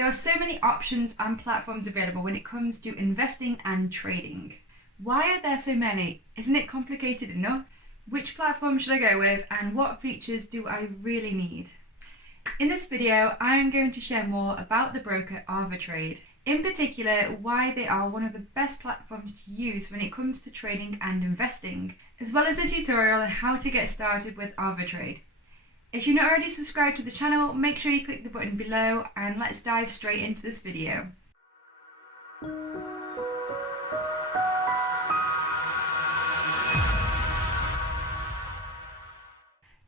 There are so many options and platforms available when it comes to investing and trading. Why are there so many? Isn't it complicated enough? Which platform should I go with, and what features do I really need? In this video, I am going to share more about the broker AvaTrade. In particular, why they are one of the best platforms to use when it comes to trading and investing, as well as a tutorial on how to get started with AvaTrade. If you're not already subscribed to the channel, make sure you click the button below and let's dive straight into this video.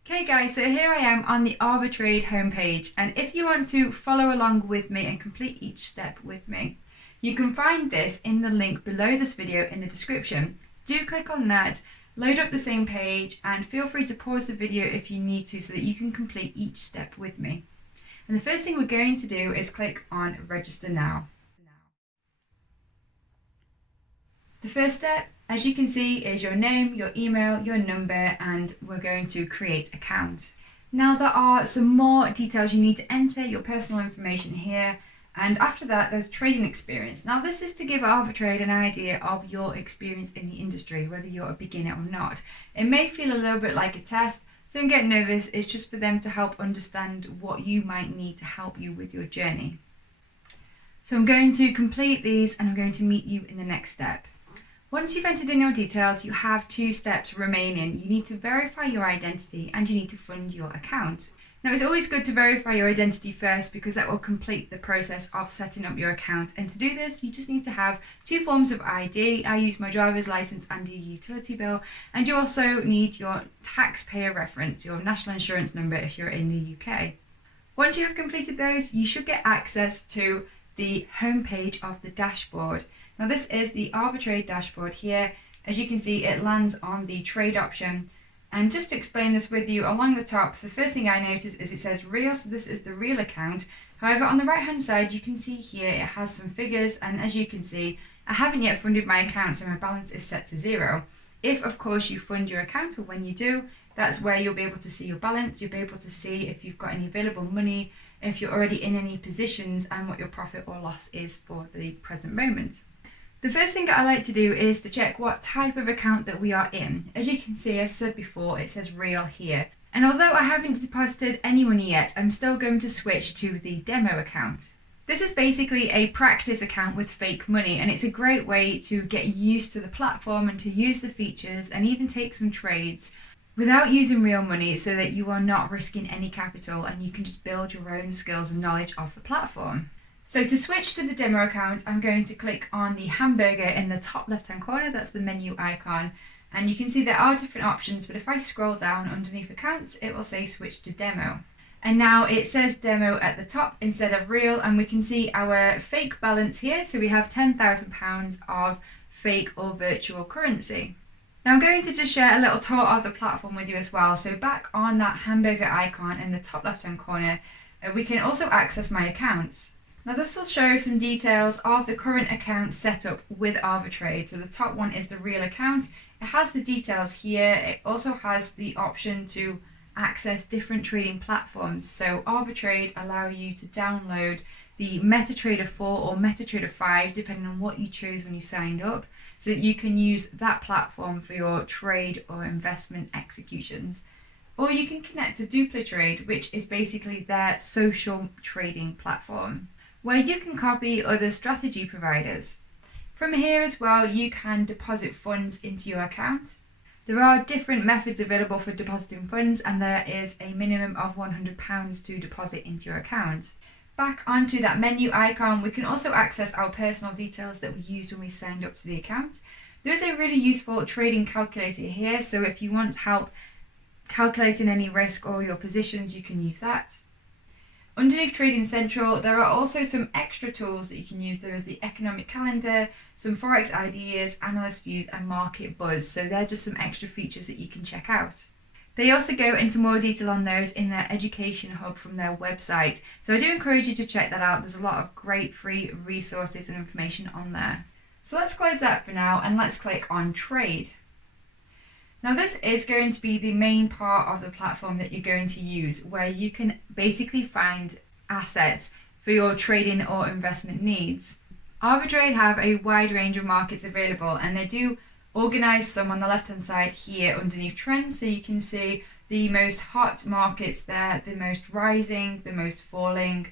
Okay guys, so here I am on the AvaTrade homepage, and if you want to follow along with me and complete each step with me, you can find this in the link below this video in the description. Do click on that, load up the same page, and feel free to pause the video if you need to so that you can complete each step with me. And the first thing we're going to do is click on Register Now. The first step, as you can see, is your name, your email, your number, and we're going to create account. Now there are some more details you need to enter, your personal information here, and after that there's trading experience. Now this is to give AvaTrade an idea of your experience in the industry, whether you're a beginner or not. It may feel a little bit like a test, so don't get nervous, it's just for them to help understand what you might need to help you with your journey. So I'm going to complete these and I'm going to meet you in the next step. Once you've entered in your details, you have 2 steps remaining. You need to verify your identity and you need to fund your account. Now it's always good to verify your identity first because that will complete the process of setting up your account, and to do this you just need to have 2 forms of ID. I use my driver's license and a utility bill, and you also need your taxpayer reference, your national insurance number if you're in the UK. Once you have completed those, you should get access to the home page of the dashboard. Now this is the AvaTrade dashboard here. As you can see, it lands on the trade option. And just to explain this with you, along the top, the first thing I notice is it says real, so this is the real account. However, on the right hand side, you can see here it has some figures, and as you can see, I haven't yet funded my account, so my balance is set to 0. If, of course, you fund your account, or when you do, that's where you'll be able to see your balance. You'll be able to see if you've got any available money, if you're already in any positions, and what your profit or loss is for the present moment. The first thing that I like to do is to check what type of account that we are in. As you can see, as I said before, it says real here. And although I haven't deposited any money yet, I'm still going to switch to the demo account. This is basically a practice account with fake money, and it's a great way to get used to the platform and to use the features and even take some trades without using real money, so that you are not risking any capital and you can just build your own skills and knowledge of the platform. So to switch to the demo account, I'm going to click on the hamburger in the top left hand corner, that's the menu icon, and you can see there are different options, but if I scroll down underneath accounts, it will say switch to demo. And now it says demo at the top instead of real, and we can see our fake balance here, so we have £10,000 of fake or virtual currency. Now I'm going to just share a little tour of the platform with you as well. So back on that hamburger icon in the top left hand corner, we can also access my accounts. Now this will show some details of the current account setup with AvaTrade. So the top one is the real account. It has the details here. It also has the option to access different trading platforms. So AvaTrade allow you to download the MetaTrader 4 or MetaTrader 5, depending on what you chose when you signed up, so that you can use that platform for your trade or investment executions. Or you can connect to DupliTrade, which is basically their social trading platform, where you can copy other strategy providers. From here as well, you can deposit funds into your account. There are different methods available for depositing funds, and there is a minimum of £100 to deposit into your account. Back onto that menu icon, we can also access our personal details that we used when we signed up to the account. There is a really useful trading calculator here, so if you want help calculating any risk or your positions, you can use that. Underneath Trading Central, there are also some extra tools that you can use. There is the economic calendar, some forex ideas, analyst views, and market buzz. So they're just some extra features that you can check out. They also go into more detail on those in their education hub from their website. So I do encourage you to check that out. There's a lot of great free resources and information on there. So let's close that for now and let's click on Trade. Now this is going to be the main part of the platform that you're going to use, where you can basically find assets for your trading or investment needs. AvaTrade have a wide range of markets available, and they do organize some on the left hand side here underneath trends, so you can see the most hot markets there, the most rising, the most falling,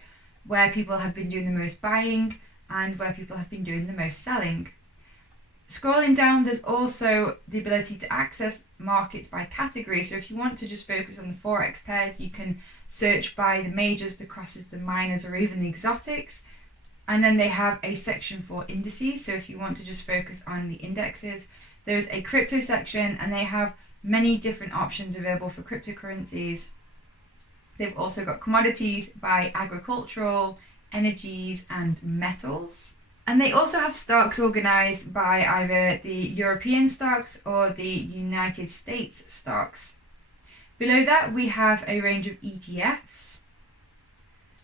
where people have been doing the most buying and where people have been doing the most selling. Scrolling down, there's also the ability to access markets by category. So if you want to just focus on the Forex pairs, you can search by the majors, the crosses, the minors, or even the exotics. And then they have a section for indices. So if you want to just focus on the indexes, there's a crypto section, and they have many different options available for cryptocurrencies. They've also got commodities by agricultural, energies, and metals. And they also have stocks organized by either the European stocks or the United States stocks. Below that, we have a range of ETFs.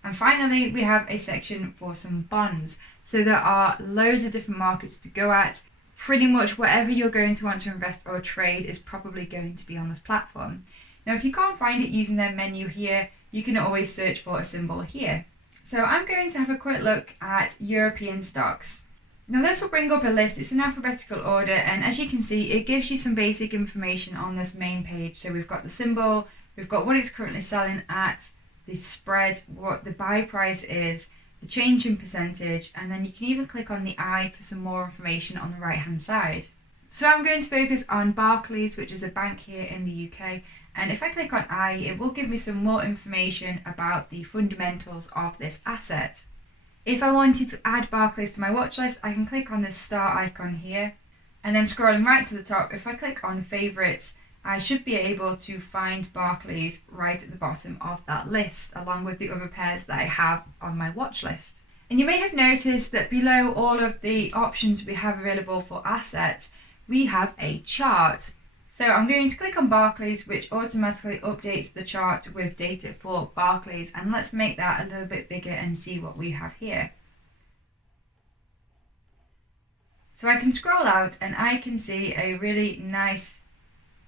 And finally, we have a section for some bonds. So there are loads of different markets to go at. Pretty much whatever you're going to want to invest or trade is probably going to be on this platform. Now, if you can't find it using their menu here, you can always search for a symbol here. So I'm going to have a quick look at European stocks. Now this will bring up a list. It's in alphabetical order, and as you can see, it gives you some basic information on this main page. So we've got the symbol, we've got what it's currently selling at, the spread, what the buy price is, the change in percentage, and then you can even click on the I for some more information on the right hand side. So I'm going to focus on Barclays, which is a bank here in the UK. And if I click on I, it will give me some more information about the fundamentals of this asset. If I wanted to add Barclays to my watch list, I can click on this star icon here. And then scrolling right to the top, if I click on favorites, I should be able to find Barclays right at the bottom of that list, along with the other pairs that I have on my watch list. And you may have noticed that below all of the options we have available for assets, we have a chart. So I'm going to click on Barclays, which automatically updates the chart with data for Barclays. And let's make that a little bit bigger and see what we have here. So I can scroll out and I can see a really nice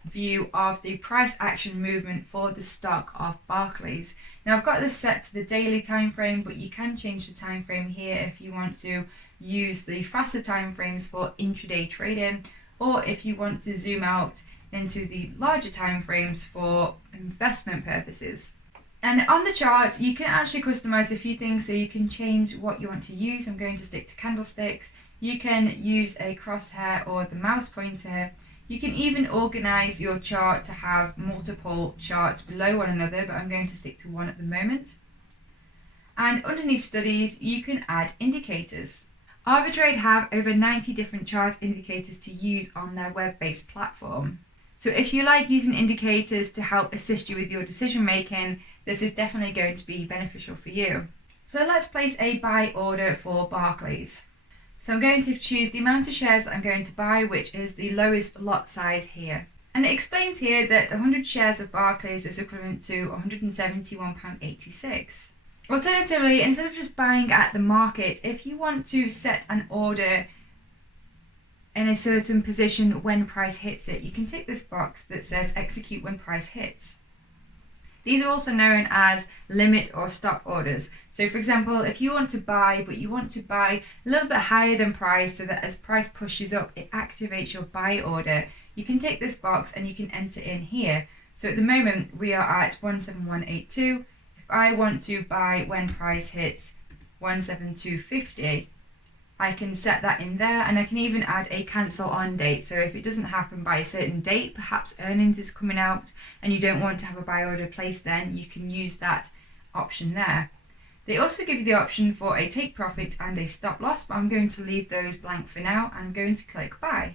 view of the price action movement for the stock of Barclays. Now I've got this set to the daily time frame, but you can change the time frame here if you want to use the faster time frames for intraday trading, or if you want to zoom out into the larger time frames for investment purposes. And on the chart, you can actually customize a few things, so you can change what you want to use. I'm going to stick to candlesticks. You can use a crosshair or the mouse pointer. You can even organize your chart to have multiple charts below one another, but I'm going to stick to one at the moment. And underneath studies, you can add indicators. AvaTrade have over 90 different chart indicators to use on their web-based platform. So if you like using indicators to help assist you with your decision making, this is definitely going to be beneficial for you. So let's place a buy order for Barclays. So I'm going to choose the amount of shares that I'm going to buy, which is the lowest lot size here. And it explains here that 100 shares of Barclays is equivalent to £171.86. Alternatively, instead of just buying at the market, if you want to set an order in a certain position when price hits it, you can tick this box that says execute when price hits. These are also known as limit or stop orders. So for example, if you want to buy, but you want to buy a little bit higher than price so that as price pushes up, it activates your buy order, you can tick this box and you can enter in here. So at the moment we are at 171.82. If I want to buy when price hits 172.50, I can set that in there, and I can even add a cancel on date. So if it doesn't happen by a certain date, perhaps earnings is coming out and you don't want to have a buy order placed then, you can use that option there. They also give you the option for a take profit and a stop loss, but I'm going to leave those blank for now. I'm going to click buy.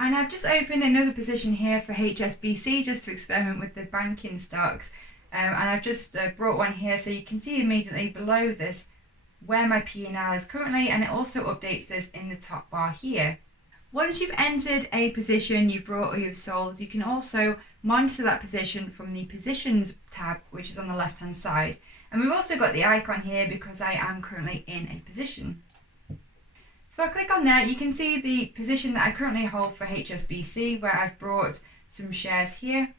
And I've just opened another position here for HSBC just to experiment with the banking stocks. And I've just brought one here, so you can see immediately below this where my P&L is currently, and it also updates this in the top bar here. Once you've entered a position you've brought or you've sold, you can also monitor that position from the positions tab, which is on the left hand side. And we've also got the icon here because I am currently in a position. So if I click on there, you can see the position that I currently hold for HSBC, where I've brought some shares here.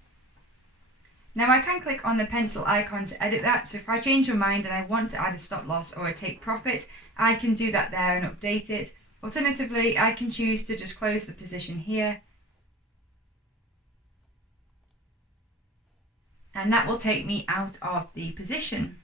Now I can click on the pencil icon to edit that, so if I change my mind and I want to add a stop loss or a take profit, I can do that there and update it. Alternatively, I can choose to just close the position here, and that will take me out of the position.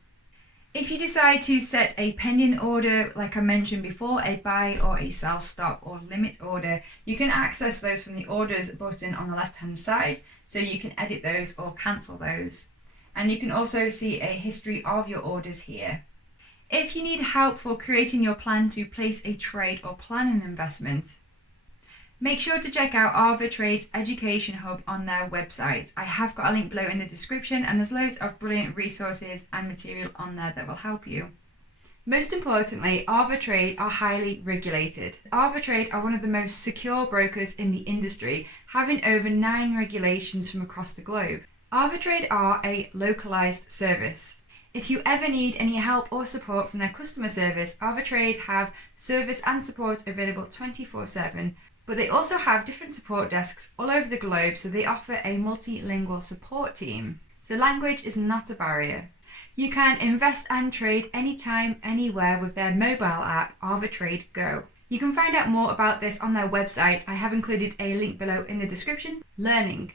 If you decide to set a pending order, like I mentioned before, a buy or a sell stop or limit order, you can access those from the orders button on the left hand side, so you can edit those or cancel those. And you can also see a history of your orders here. If you need help for creating your plan to place a trade or plan an investment, make sure to check out AvaTrade's Education Hub on their website. I have got a link below in the description, and there's loads of brilliant resources and material on there that will help you. Most importantly, AvaTrade are highly regulated. AvaTrade are one of the most secure brokers in the industry, having over 9 regulations from across the globe. AvaTrade are a localized service. If you ever need any help or support from their customer service, AvaTrade have service and support available 24/7. But they also have different support desks all over the globe, so they offer a multilingual support team. So language is not a barrier. You can invest and trade anytime, anywhere with their mobile app, AvaTrade Go. You can find out more about this on their website. I have included a link below in the description. Learning.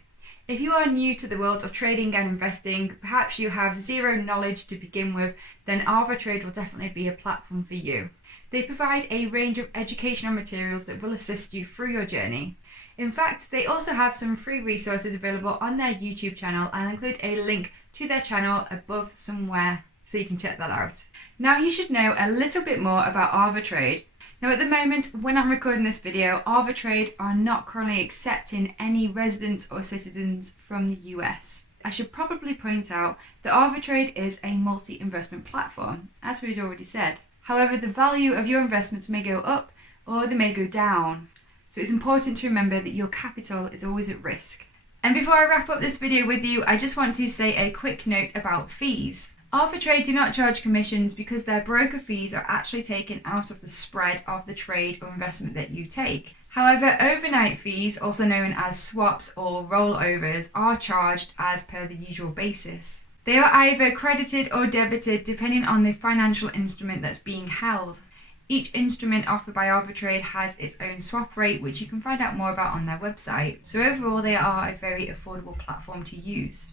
If you are new to the world of trading and investing, perhaps you have zero knowledge to begin with, then AvaTrade will definitely be a platform for you. They provide a range of educational materials that will assist you through your journey. In fact, they also have some free resources available on their YouTube channel. I'll include a link to their channel above somewhere so you can check that out. Now you should know a little bit more about AvaTrade. Now at the moment, when I'm recording this video, AvaTrade are not currently accepting any residents or citizens from the US. I should probably point out that AvaTrade is a multi-investment platform, as we've already said. However, the value of your investments may go up or they may go down. So it's important to remember that your capital is always at risk. And before I wrap up this video with you, I just want to say a quick note about fees. AvaTrade do not charge commissions because their broker fees are actually taken out of the spread of the trade or investment that you take. However, overnight fees, also known as swaps or rollovers, are charged as per the usual basis. They are either credited or debited depending on the financial instrument that's being held. Each instrument offered by AvaTrade has its own swap rate, which you can find out more about on their website. So overall, they are a very affordable platform to use.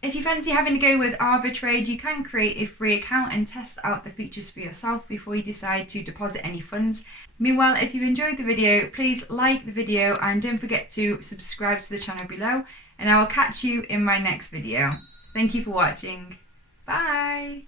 If you fancy having to go with AvaTrade, you can create a free account and test out the features for yourself before you decide to deposit any funds. Meanwhile, if you've enjoyed the video, please like the video and don't forget to subscribe to the channel below, and I will catch you in my next video. Thank you for watching. Bye!